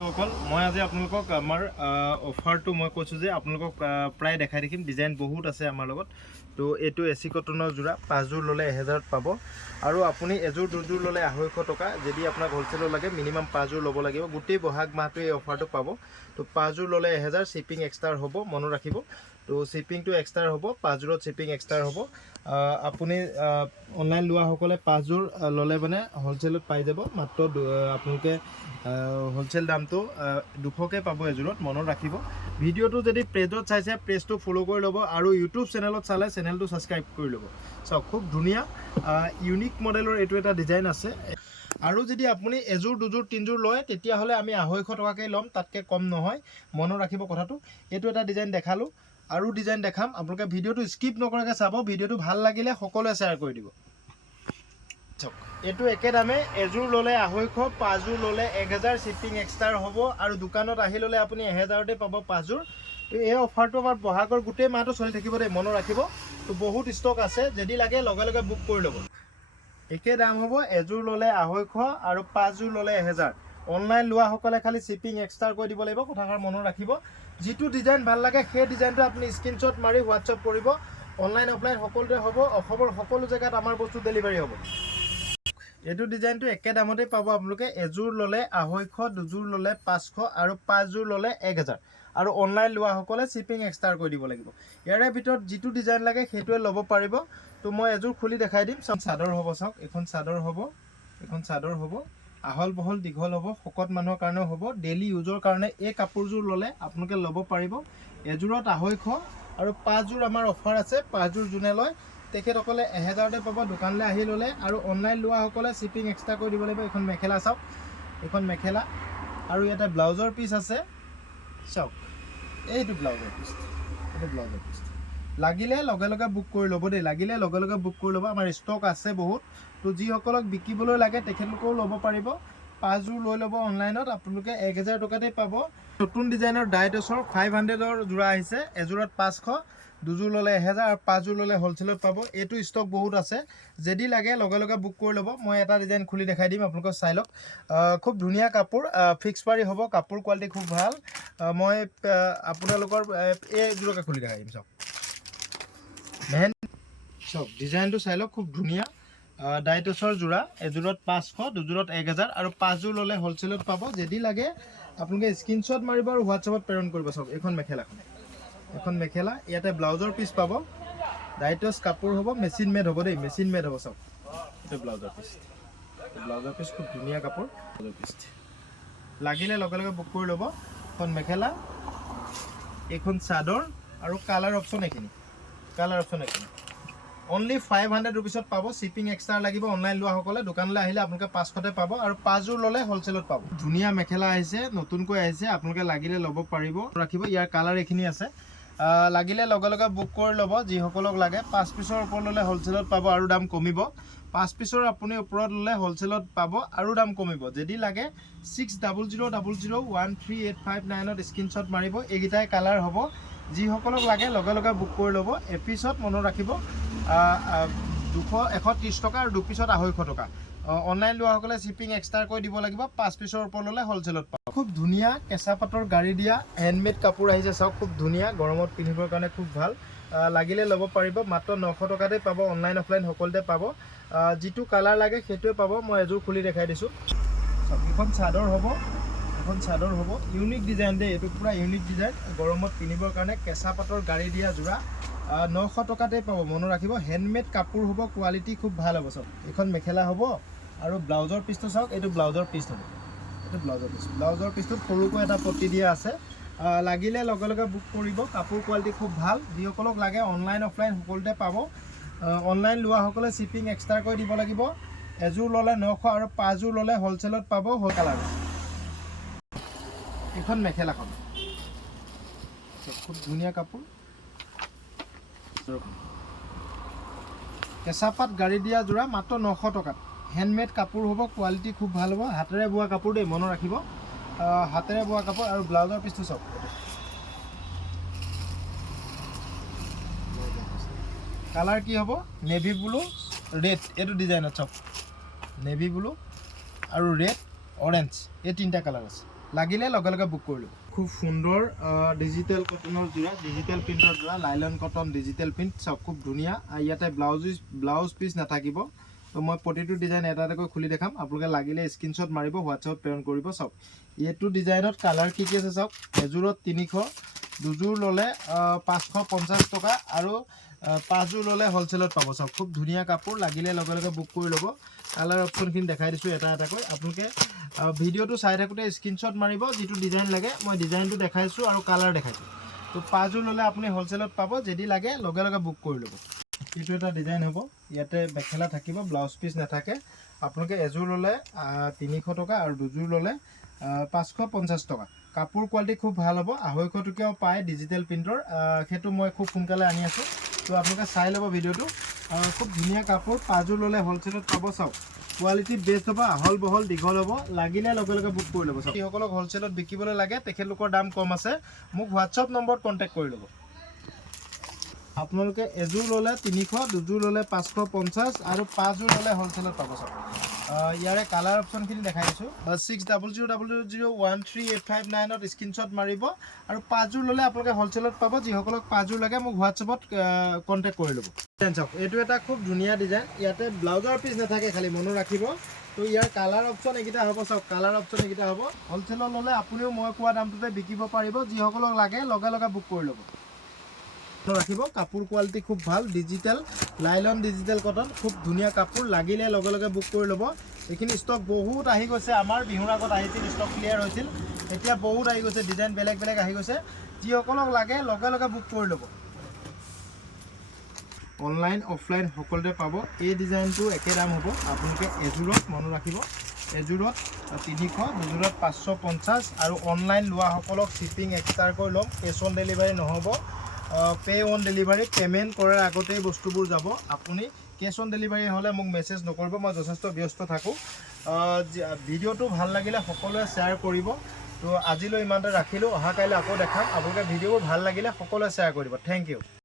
মই আজি আপোনালোকক আমাৰ অফাৰটো মই কৈছোঁ যে আপোনালোকক প্ৰায় দেখাই দেখিম। ডিজাইন বহুত আছে আমাৰ লগত। তো এইটো এচি কটনৰ যোৰা 5যোৰ ল'লে 1000ত পাব আৰু আপুনি এযোৰ দুযোৰ ল'লে 250 টকা। যদি আপোনাক হ'লচেলত লাগে মিনিমাম 5যোৰ ল'ব লাগিব। গোটেই বহাগ মাহটো এই অফাৰটো পাব। তো 5যোৰ ল'লে 1000, শ্বিপিং এক্সট্ৰা হ'ব, মনত ৰাখিব। তো শ্বিপিংটো এক্সট্ৰা হ'ব, 5যোৰত শ্বিপিং এক্সট্ৰা হ'ব। আপুনি অনলাইন লোৱাসকলে 5যোৰ ল'লে মানে হ'লচেলত পাই যাব। মাত্ৰ আপোনালোকে হ'লচেল দামটো 200কৈ পাব এযোৰত, মনত ৰাখিব। ভিডিঅ'টো যদি পেজত চাইছে পেজটো ফ'ল' কৰি ল'ব আৰু ইউটিউব চেনেলত চালে চেনেলটো ছাবস্ক্ৰাইব কৰি ল'ব। চাওক খুব ধুনীয়া ইউনিক মডেলৰ এইটো এটা ডিজাইন আছে। আৰু যদি আপুনি এযোৰ দুযোৰ তিনিযোৰ লয় তেতিয়াহ'লে আমি 250 টকাকৈ ল'ম, তাতকৈ কম নহয়, মনত ৰাখিব কথাটো। এইটো এটা ডিজাইন দেখালোঁ, আৰু ডিজাইন দেখাম। আপোনালোকে ভিডিঅ'টো স্কিপ নকৰাকৈ চাব। ভিডিঅ'টো ভাল লাগিলে সকলোৱে শ্বেয়াৰ কৰি দিব। এইটো একে দামে, এযোৰ ল'লে 250, 5যোৰ ল'লে 1000, শ্বিপিং এক্সট্ৰা হ'ব। আৰু দোকানত আহি ল'লে আপুনি 1000তে পাব 5যোৰ। তো এই অফাৰটো আমাৰ বহাগৰ গোটেই মাহটো চলি থাকিব দেই, মনত ৰাখিব। তো বহুত ষ্টক আছে, যদি লাগে লগে লগে বুক কৰি ল'ব। একে দাম হ'ব, এযোৰ ল'লে 250 আৰু 5যোৰ ল'লে 1000। অনলাইন লোৱাসকলে খালি শ্বিপিং এক্সট্ৰা কৰি দিব লাগিব, কথাষাৰ মনত ৰাখিব। যিটো ডিজাইন ভাল লাগে সেই ডিজাইনটো আপুনি স্ক্ৰীনশ্বট মাৰি হোৱাটছআপ কৰিব। অনলাইন অফলাইন সকলোতে হ'ব, অসমৰ সকলো জেগাত আমাৰ বস্তু ডেলিভাৰী হ'ব। এইটো ডিজাইনটো একে দামতে পাব আপোনালোকে। এযোৰ ল'লে 250, দুযোৰ ল'লে 500 আৰু 5যোৰ ল'লে 1000। আৰু অনলাইন লোৱাসকলে শ্বিপিং এক্সট্ৰা কৰি দিব লাগিব। ইয়াৰে ভিতৰত যিটো ডিজাইন লাগে সেইটোৱে ল'ব পাৰিব। তো মই এযোৰ খুলি দেখাই দিম। চাদৰ হ'ব, চাওক এখন চাদৰ হ'ব, এখন চাদৰ হ'ব, আহল বহল দীঘল হ'ব, শকত মানুহৰ কাৰণেও হ'ব, ডেইলি ইউজৰ কাৰণে এই কাপোৰযোৰ ল'লে আপোনালোকে ল'ব পাৰিব। এযোৰত 250 আৰু 5যোৰ আমাৰ অফাৰ আছে। 5যোৰ যোনে লয় তেখেতসকলে 1000তে পাব দোকানলৈ আহি ল'লে। আৰু অনলাইন লোৱাসকলে শ্বিপিং এক্সট্ৰা কৰি দিব লাগিব। এইখন মেখেলা চাওক, এইখন মেখেলা, আৰু ইয়াতে ব্লাউজৰ পিচ আছে। চাওক এইটো ব্লাউজৰ পিচ, এইটো ব্লাউজৰ পিচ। লাগিলে লগে লগে বুক কৰি ল'ব দেই, লাগিলে লগে লগে বুক কৰি ল'ব। আমাৰ ষ্টক আছে বহুত। তো যিসকলক বিকিবলৈ লাগে তেখেতলোকেও ল'ব পাৰিব। 5যোৰ লৈ ল'ব অনলাইনত, আপোনালোকে 1000 টকাতে পাব। নতুন ডিজাইনৰ ডাইটছৰ 500ৰ যোৰা আহিছে। এযোৰত 500, দুযোৰ ল'লে 1000 আৰু 5যোৰ ল'লে হ'লচেলত পাব। এইটো ষ্টক বহুত আছে, যদি লাগে লগে লগে বুক কৰি ল'ব। মই এটা ডিজাইন খুলি দেখাই দিম, আপোনালোকে চাই লওক। খুব ধুনীয়া কাপোৰ, ফিক্স পাৰি হ'ব, কাপোৰ কোৱালিটি খুব ভাল। মই আপোনালোকৰ এইযোৰকে খুলি দেখাই দিম। চাওক চাওক ডিজাইনটো চাই লওক, খুব ধুনীয়া ডাইটছৰ যোৰা। এযোৰত 500, দুযোৰত 1000 আৰু 5যোৰ ল'লে হ'লচেলত পাব। যদি লাগে আপোনালোকে স্ক্ৰীনশ্বট মাৰিব আৰু হোৱাটছআপত প্ৰেৰণ কৰিব। চাওক এইখন মেখেলাখন, এখন মেখেলা, ইয়াতে ব্লাউজৰ পিচ পাব। ডাইটছ কাপোৰ হ'ব, মেচিন মেড হ'ব দেই, মেচিন মেড হ'ব। চাওক এইটো ব্লাউজৰ পিচ, ব্লাউজৰ পিচ খুব ধুনীয়া কাপোৰ। ব্লাউজৰ পিচ লাগিলে লগে লগে বুক কৰি ল'ব। এখন মেখেলা, এইখন চাদৰ, আৰু কালাৰ অপশ্যন এইখিনি, কালাৰ অপশ্যন এইখিনি। অনলি 500 ৰুপিছত পাব, শ্বিপিং এক্সট্ৰা লাগিব। অনলাইন লোৱাসকলে দোকানলৈ আহিলে আপোনালোকে 500তে পাব আৰু 5যোৰ ল'লে হ'লচেলত পাব। ধুনীয়া মেখেলা আহিছে, নতুনকৈ আহিছে, আপোনালোকে লাগিলে ল'ব পাৰিব। ৰাখিব, ইয়াৰ কালাৰ এইখিনি আছে। লাগিলে লগে লগে বুক কৰি ল'ব যিসকলক লাগে। 5 পিছৰ ওপৰত ল'লে হ'লচেলত পাব আৰু দাম কমিব। 5 পিছৰ আপুনি ওপৰত ল'লে হ'লচেলত পাব আৰু দাম কমিব। যদি লাগে 6000013859ত স্ক্ৰীনশ্বট মাৰিব। এইকেইটাই কালাৰ হ'ব। যিসকলক লাগে লগে লগে বুক কৰি ল'ব। এপিছত মনত ৰাখিব 130 টকা আৰু 2 পিছত 250 টকা। অনলাইন লোৱাসকলে শ্বিপিং এক্সট্ৰা কৰি দিব লাগিব। 5 পিছৰ ওপৰত ল'লে হ'লচেলত পাব। খুব ধুনীয়া কেঁচা পাতৰ গাড়ী দিয়া হেণ্ডমেড কাপোৰ আহিছে। চাওক খুব ধুনীয়া, গৰমত পিন্ধিবৰ কাৰণে খুব ভাল। লাগিলে ল'ব পাৰিব, মাত্ৰ 900 টকাতে পাব। অনলাইন অফলাইন সকলোতে পাব। যিটো কালাৰ লাগে সেইটোৱে পাব। মই এযোৰ খুলি দেখাই দিছোঁ। চাওক এখন চাদৰ হ'ব, এখন চাদৰ হ'ব, ইউনিক ডিজাইন দেই, এইটো পূৰা ইউনিক ডিজাইন। গৰমত পিন্ধিবৰ কাৰণে কেঁচা পাতৰ গাড়ী দিয়া যোৰা 900 টকাতে পাব, মনত ৰাখিব। হেণ্ডমেড কাপোৰ হ'ব, কোৱালিটি খুব ভাল হ'ব। চাওক এইখন মেখেলা হ'ব, আৰু ব্লাউজৰ পিচটো চাওক, এইটো ব্লাউজৰ পিচ হ'ব, এইটো ব্লাউজৰ পিচ। ব্লাউজৰ পিচটোত সৰুকৈ এটা পটি দিয়া আছে। লাগিলে লগে লগে বুক কৰিব, কাপোৰ কোৱালিটি খুব ভাল। যিসকলক লাগে অনলাইন অফলাইন সকলোতে পাব। অনলাইন লোৱাসকলে শ্বিপিং এক্সট্ৰা কৰি দিব লাগিব। এযোৰ ল'লে 900 আৰু 5যোৰ ল'লে হ'লচেলত পাব। কালাৰ এইখন মেখেলাখন খুব ধুনীয়া কাপোৰ, কেঁচা পাত গাড়ী দিয়া যোৰা, মাত্ৰ 900 টকাত। হেণ্ডমেড কাপোৰ হ'ব, কোৱালিটি খুব ভাল হ'ব। হাতেৰে বোৱা কাপোৰ দেই, মনত ৰাখিব। হাতেৰে বোৱা কাপোৰ। আৰু ব্লাউজৰ পিচটো চাওক, কালাৰ কি হ'ব, নেভি ব্লু, ৰেড। এইটো ডিজাইনত চাওক, নেভি ব্লু আৰু ৰেড, অৰেঞ্জ, এই তিনিটা কালাৰ আছে। লাগিলে লগে লগে বুক কৰি ল'ব খুব সুন্দৰ ডিজিটেল কটনৰ যোৰা ডিজিটেল প্ৰিণ্টৰ যোৰা লাইলন কটন ডিজিটেল প্ৰিণ্ট চব খুব ধুনীয়া ইয়াতে ব্লাউজ পিচ নাথাকিব তো মই প্ৰতিটো ডিজাইন এটা এটাকৈ খুলি দেখাম আপোনালোকে লাগিলে স্ক্ৰীনশ্বট মাৰিব হোৱাটছআপত প্ৰেৰণ কৰিব চাওক এইটো ডিজাইনত কালাৰ কি আছে চাওক এযোৰত 300 দুযোৰ ল'লে 550 টকা আৰু 5 যোৰ ল'লে হ'লচেলত পাব চাওক খুব ধুনীয়া কাপোৰ লাগিলে লগে লগে বুক কৰি ল'ব কালাৰ অপশ্যনখিনি দেখাই দিছোঁ এটা এটাকৈ আপোনালোকে ভিডিঅ'টো চাই থাকোঁতে স্ক্ৰীনশ্বট মাৰিব যিটো ডিজাইন লাগে মই ডিজাইনটো দেখাইছোঁ আৰু কালাৰ দেখাইছোঁ তো 5 যোৰ ল'লে আপুনি হ'লচেলত পাব যদি লাগে লগে লগে বুক কৰি ল'ব এইটো এটা ডিজাইন হ'ব ইয়াতে মেখেলা থাকিব ব্লাউজ পিচ নাথাকে আপোনালোকে এযোৰ ল'লে 300 টকা আৰু দুযোৰ ল'লে 550 টকা কাপোৰ কোৱালিটি খুব ভাল হ'ব 250 টকাও পায় ডিজিটেল প্ৰিণ্টৰ সেইটো মই খুব সোনকালে আনি আছোঁ তো আপোনালোকে চাই ল'ব ভিডিঅ'টো খুব ধুনীয়া কাপোৰ 5 যোৰ ল'লে হ'লচেলত পাব চাওক কোৱালিটি বেষ্ট হ'ব আহল বহল দীঘল হ'ব লাগিলে লগে লগে বুক কৰি ল'ব চাওক যিসকলক হ'লচেলত বিকিবলৈ লাগে তেখেতলোকৰ দাম কম আছে মোক হোৱাটছআপ নম্বৰত কণ্টেক্ট কৰি ল'ব আপোনালোকে এযোৰ ল'লে 300 দুযোৰ ল'লে 550 আৰু 5 যোৰ ল'লে হ'লচেলত পাব চাওক ইয়াৰে কালাৰ অপশ্যনখিনি দেখাই দিছোঁ 600000138559ত স্ক্ৰীনশ্বট মাৰিব আৰু 5 যোৰ ল'লে আপোনালোকে হ'লচেলত পাব যিসকলক 5 যোৰ লাগে মোক হোৱাটছআপত কণ্টেক্ট কৰি ল'ব চাওক এইটো এটা খুব ধুনীয়া ডিজাইন ইয়াতে ব্লাউজৰ পিচ নাথাকে খালি মনত ৰাখিব তো ইয়াৰ কালাৰ অপশ্যন এইকেইটা হ'ব চাওক কালাৰ অপশ্যন এইকেইটা হ'ব হ'লচেলত ল'লে আপুনিও মই কোৱা দামটোতে বিকিব পাৰিব যিসকলক লাগে লগে লগে বুক কৰি ল'ব ৰাখিব কাপোৰ কোৱালিটি খুব ভাল ডিজিটেল লাইলন ডিজিটেল কটন খুব ধুনীয়া কাপোৰ লাগিলে লগে লগে বুক কৰি ল'ব এইখিনি ষ্টক বহুত আহি গৈছে আমাৰ বিহুৰ আগত আহিছিল ষ্টক ক্লিয়াৰ হৈছিল এতিয়া বহুত আহি গৈছে ডিজাইন বেলেগ বেলেগ আহি গৈছে যিসকলক লাগে লগে লগে বুক কৰি ল'ব অনলাইন অফলাইন সকলোতে পাব এই ডিজাইনটো একে দাম হ'ব আপোনালোকে এযোৰত মনত ৰাখিব এযোৰত 300 দুযোৰত 550 আৰু অনলাইন লোৱাসকলক শ্বিপিং এক্সট্ৰাকৈ ল'ম কেছ অন ডেলিভাৰী নহ'ব পে অন ডেলিভাৰী পে'মেণ্ট কৰাৰ আগতেই বস্তুবোৰ যাব আপুনি কেছ অন ডেলিভাৰী হ'লে মোক মেছেজ নকৰিব মই যথেষ্ট ব্যস্ত থাকোঁ ভিডিঅ'টো ভাল লাগিলে সকলোৱে শ্বেয়াৰ কৰিব তো আজিলৈ ইমানতে ৰাখিলোঁ অহা কাইলৈ আকৌ দেখাম আপোনালোকে ভিডিঅ'বোৰ ভাল লাগিলে সকলোৱে শ্বেয়াৰ কৰিব থেংক ইউ